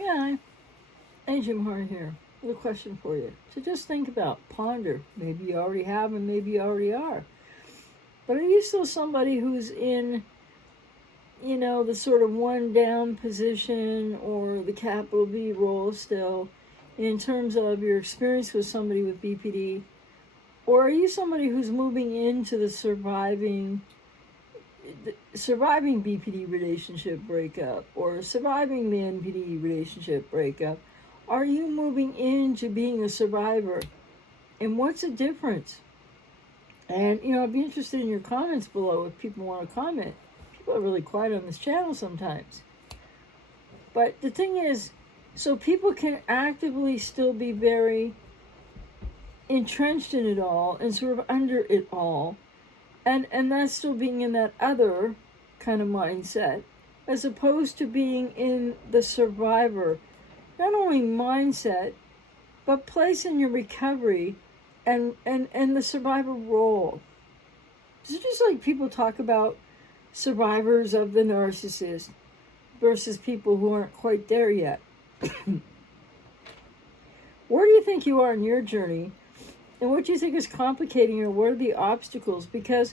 Yeah, Agent Hart here with a question for you. So just think about, ponder. Maybe you already have and maybe you already are. But are you still somebody who's in, the sort of one down position or the capital B role still in terms of your experience with somebody with BPD? Or are you somebody who's moving into the surviving BPD relationship breakup or surviving the NPD relationship breakup? Are you moving into being a survivor? And what's the difference? And, I'd be interested in your comments below if people want to comment. People are really quiet on this channel sometimes. But the thing is, so people can actively still be very entrenched in it all and sort of under it all. And that's still being in that other kind of mindset, as opposed to being in the survivor, not only mindset, but place in your recovery and the survivor role. So just like people talk about survivors of the narcissist versus people who aren't quite there yet. Where do you think you are in your journey? And what do you think is complicating, or what are the obstacles? Because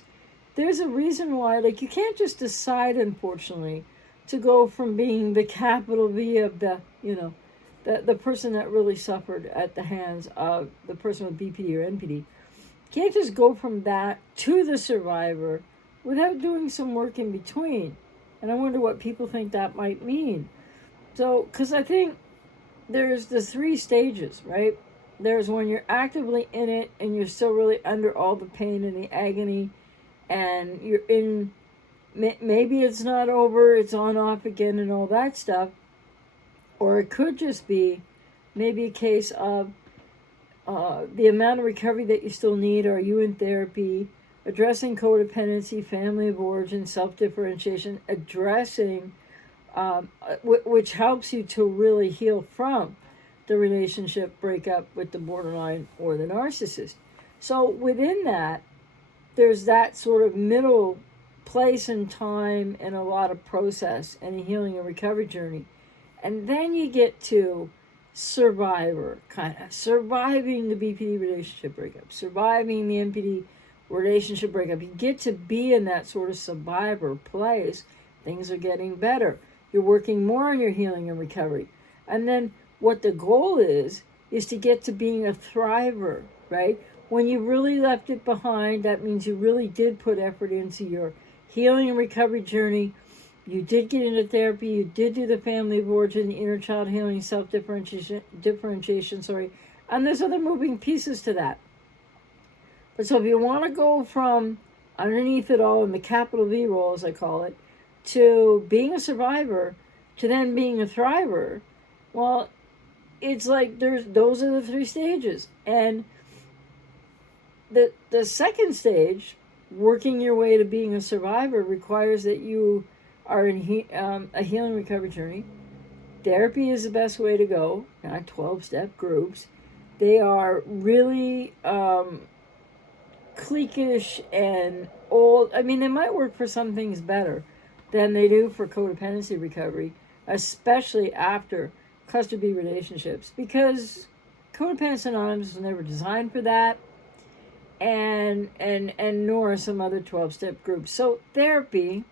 there's a reason why, like, you can't just decide, unfortunately, to go from being the capital V of the person that really suffered at the hands of the person with BPD or NPD. You can't just go from that to the survivor without doing some work in between. And I wonder what people think that might mean. So, because I think there's the 3 stages, right? There's when you're actively in it and you're still really under all the pain and the agony, and you're in, maybe it's not over, it's on off again and all that stuff. Or it could just be maybe a case of the amount of recovery that you still need. Are you in therapy? Addressing codependency, family of origin, self-differentiation, addressing, which helps you to really heal from the relationship breakup with the borderline or the narcissist. So within that, there's that sort of middle place and time and a lot of process and a healing and recovery journey. And then you get to survivor, kind of surviving the BPD relationship breakup, surviving the NPD relationship breakup. You get to be in that sort of survivor place. Things are getting better. You're working more on your healing and recovery. And then what the goal is to get to being a thriver, right? When you really left it behind, that means you really did put effort into your healing and recovery journey. You did get into therapy. You did do the family of origin, the inner child healing, differentiation, and there's other moving pieces to that. But so if you want to go from underneath it all in the capital V role, as I call it, to being a survivor, to then being a thriver, well, it's like those are the 3 stages. And the second stage, working your way to being a survivor, requires that you are in a healing recovery journey. Therapy is the best way to go, not 12-step groups. They are really cliquish and old. I mean, they might work for some things better than they do for codependency recovery, especially after cluster B relationships, because Codependence Anonymous was never designed for that, and nor are some other 12-step groups. So therapy,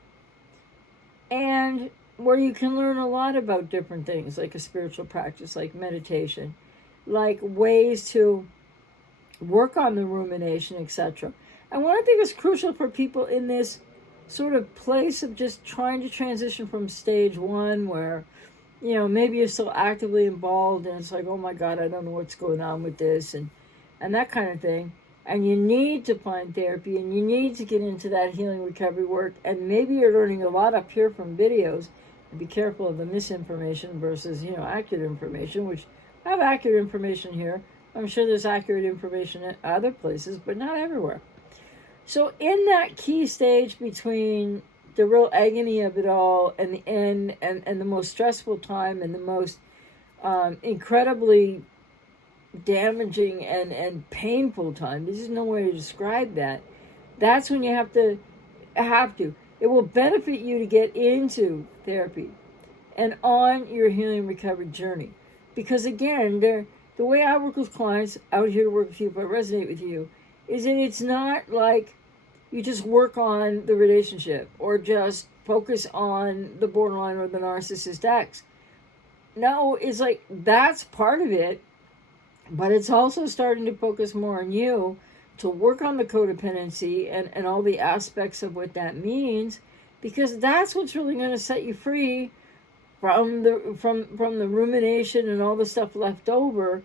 and where you can learn a lot about different things, like a spiritual practice, like meditation, like ways to work on the rumination, etc. And what I think is crucial for people in this sort of place of just trying to transition from stage 1, where, maybe you're still actively involved and it's like, oh my God, I don't know what's going on with this, and that kind of thing. And you need to find therapy, and you need to get into that healing recovery work. And maybe you're learning a lot up here from videos. And be careful of the misinformation versus, accurate information, which I have accurate information here. I'm sure there's accurate information at other places, but not everywhere. So in that key stage between the real agony of it all and the end, and the most stressful time, and the most incredibly damaging and painful time, there's no way to describe that. That's when you have to. It will benefit you to get into therapy and on your healing recovery journey. Because again, the way I work with clients out here to work with you, if I resonate with you, is that it's not like you just work on the relationship or just focus on the borderline or the narcissist ex. No, it's like that's part of it, but it's also starting to focus more on you to work on the codependency and all the aspects of what that means, because that's what's really going to set you free from the rumination and all the stuff left over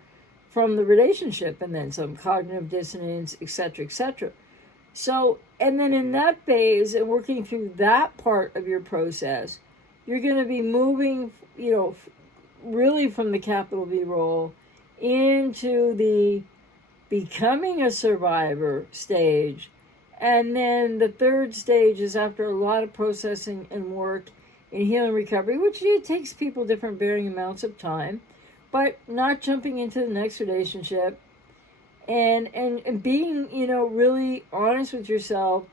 from the relationship, and then some cognitive dissonance, etc., etc. So, and then in that phase and working through that part of your process, you're going to be moving, really from the capital V role into the becoming a survivor stage. And then the third stage is after a lot of processing and work in healing recovery, which it takes people different varying amounts of time, but not jumping into the next relationship and being, really honest with yourself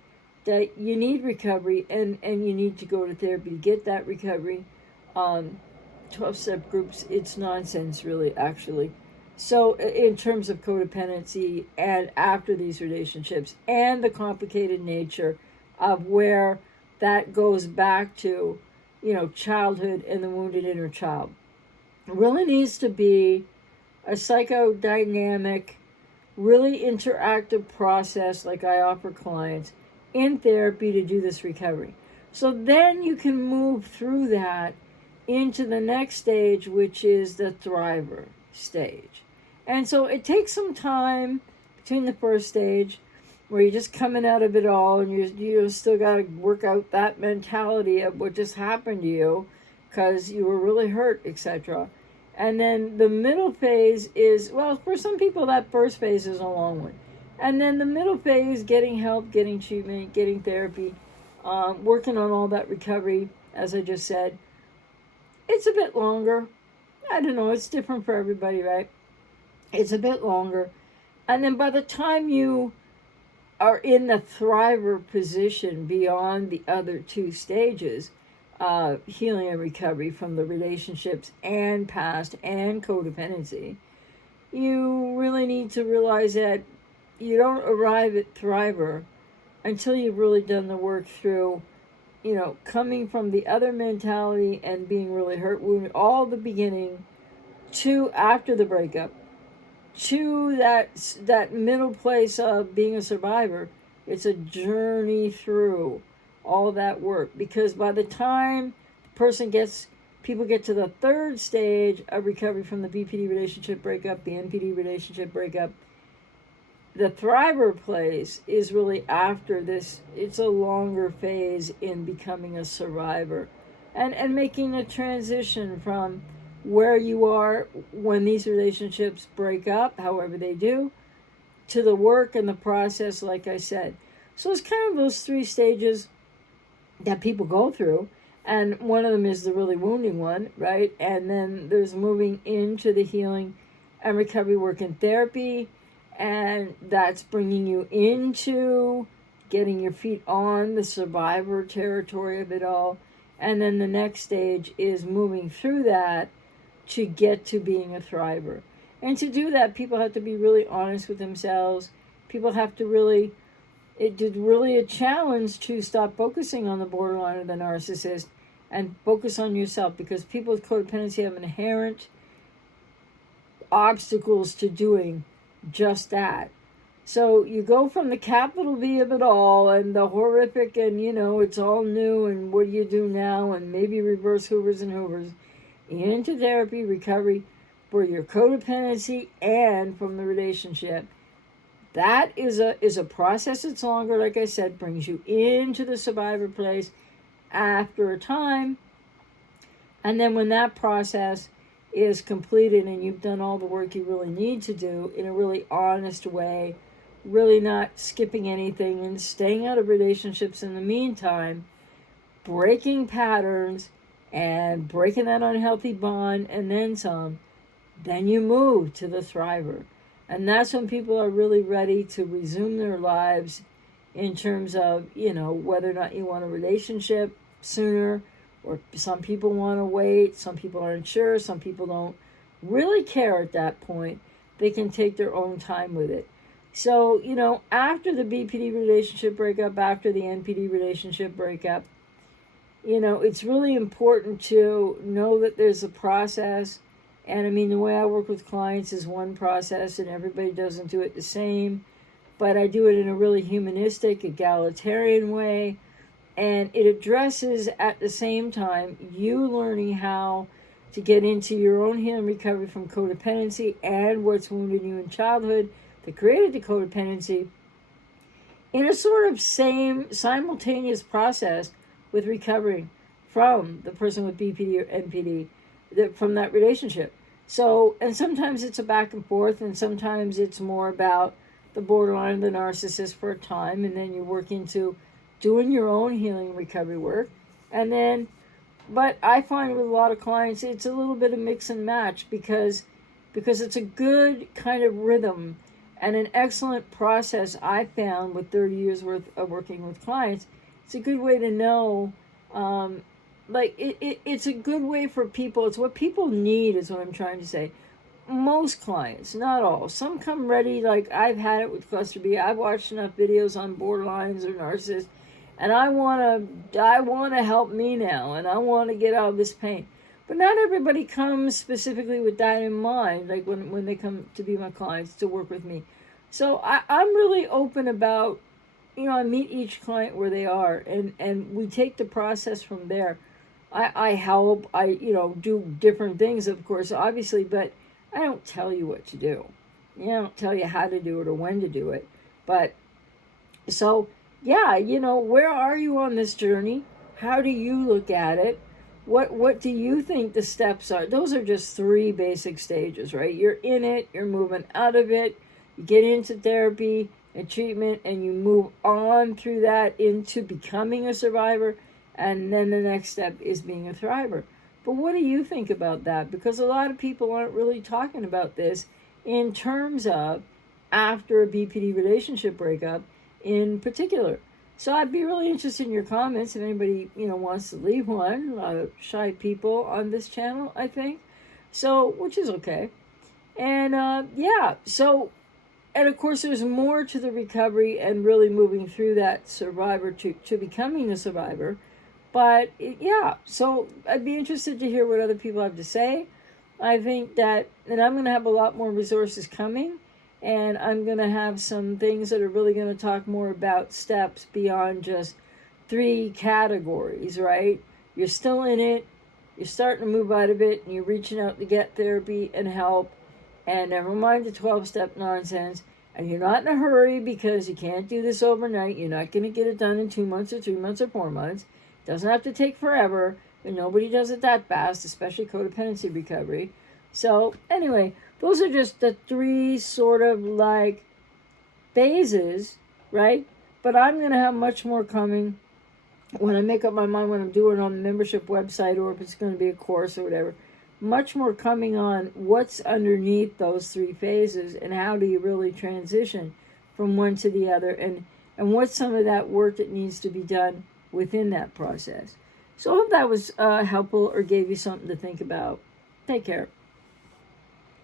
that you need recovery and you need to go to therapy to get that recovery. 12-step groups, it's nonsense, really, actually. So in terms of codependency and after these relationships and the complicated nature of where that goes back to, childhood and the wounded inner child. It really needs to be a psychodynamic, really interactive process like I offer clients in therapy to do this recovery. So then you can move through that into the next stage, which is the thriver stage. And so it takes some time between the first stage, where you're just coming out of it all, and you still got to work out that mentality of what just happened to you because you were really hurt, etc. And then the middle phase is, well, for some people that first phase is a long one. And then the middle phase, getting help, getting treatment, getting therapy, working on all that recovery, as I just said, it's a bit longer. I don't know, it's different for everybody, right? It's a bit longer. And then by the time you are in the thriver position beyond the other two stages, healing and recovery from the relationships and past and codependency, you really need to realize that you don't arrive at thriver until you've really done the work through, coming from the other mentality and being really hurt, wounded, all the beginning to after the breakup, to that middle place of being a survivor. It's a journey through all that work, because by the time people get to the third stage of recovery from the BPD relationship breakup, the NPD relationship breakup, the thriver place is really after this. It's a longer phase in becoming a survivor and making a transition from where you are when these relationships break up, however they do, to the work and the process, like I said. So it's kind of those three stages that people go through, and one of them is the really wounding one, right? And then there's moving into the healing and recovery work in therapy, and that's bringing you into getting your feet on the survivor territory of it all. And then the next stage is moving through that to get to being a thriver. And to do that, people have to be really honest with themselves. People have to really, it's really a challenge to stop focusing on the borderline or the narcissist and focus on yourself, because people with codependency have inherent obstacles to doing just that. So you go from the capital V of it all and the horrific and, it's all new and what do you do now, and maybe reverse Hoovers and Hoovers, into therapy, recovery for your codependency and from the relationship. That is a process that's longer, like I said, brings you into the survivor place after a time. And then when that process is completed and you've done all the work you really need to do in a really honest way, really not skipping anything and staying out of relationships in the meantime, breaking patterns and breaking that unhealthy bond and then some, then you move to the thriver. And that's when people are really ready to resume their lives in terms of, whether or not you want a relationship sooner or some people want to wait, some people aren't sure, some people don't really care at that point. They can take their own time with it. So, after the BPD relationship breakup, after the NPD relationship breakup, it's really important to know that there's a process. And I mean, the way I work with clients is one process, and everybody doesn't do it the same. But I do it in a really humanistic, egalitarian way. And it addresses at the same time you learning how to get into your own healing recovery from codependency and what's wounded you in childhood that created the codependency in a sort of same simultaneous process with recovering from the person with BPD or NPD, from that relationship. So, and sometimes it's a back and forth, and sometimes it's more about the borderline, the narcissist for a time, and then you work into doing your own healing recovery work. And then, but I find with a lot of clients, it's a little bit of mix and match because it's a good kind of rhythm and an excellent process I found with 30 years worth of working with clients. It's a good way to know, it's a good way for people. It's what people need is what I'm trying to say. Most clients, not all. Some come ready, like I've had it with cluster B. I've watched enough videos on borderlines or narcissists, and I want to help me now, and I want to get out of this pain. But not everybody comes specifically with that in mind, like when they come to be my clients to work with me. So I'm really open about, I meet each client where they are, and we take the process from there. I help, I do different things, of course, obviously, but I don't tell you what to do. I don't tell you how to do it or when to do it. But so, yeah, where are you on this journey? How do you look at it? What do you think the steps are? Those are just 3 basic stages, right? You're in it, you're moving out of it, you get into therapy and treatment, and you move on through that into becoming a survivor, and then the next step is being a thriver. But what do you think about that? Because a lot of people aren't really talking about this in terms of after a BPD relationship breakup in particular. So I'd be really interested in your comments if anybody, wants to leave one. A lot of shy people on this channel, I think. So, which is okay. And and of course there's more to the recovery and really moving through that survivor to becoming a survivor. But so I'd be interested to hear what other people have to say. I think that, and I'm going to have a lot more resources coming, and I'm going to have some things that are really going to talk more about steps beyond just 3 categories, right? You're still in it, you're starting to move out of it, and you're reaching out to get therapy and help, and never mind the 12-step nonsense, and you're not in a hurry because you can't do this overnight. You're not going to get it done in 2 months or 3 months or 4 months. Doesn't have to take forever, and nobody does it that fast, especially codependency recovery. So anyway, those are just the 3 sort of like phases, right? But I'm going to have much more coming when I make up my mind when I'm doing it on the membership website, or if it's going to be a course or whatever. Much more coming on what's underneath those 3 phases and how do you really transition from one to the other, and what's some of that work that needs to be done within that process. So I hope that was helpful or gave you something to think about. Take care.